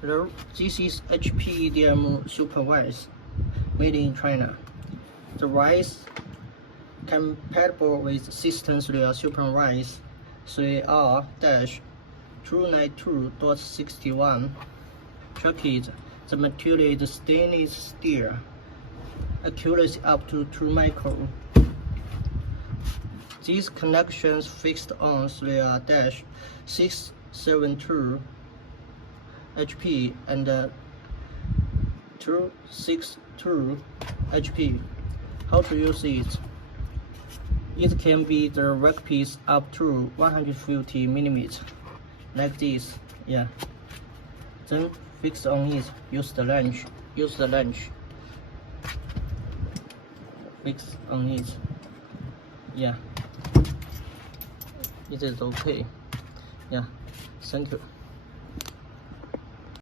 This is HPEDM super vise made in China. The vise compatible with Systems Real Super Vise 3R-292.61. Tracked. The material is stainless steel. Accuracy up to 2 micron. These connections fixed on 3R-672 HP and 262 HP. How to use it? It can be the workpiece up to 150 mm, like this. Yeah. Then fix on it. Use the wrench. Fix on it. Yeah. It is okay. Yeah. Thank you.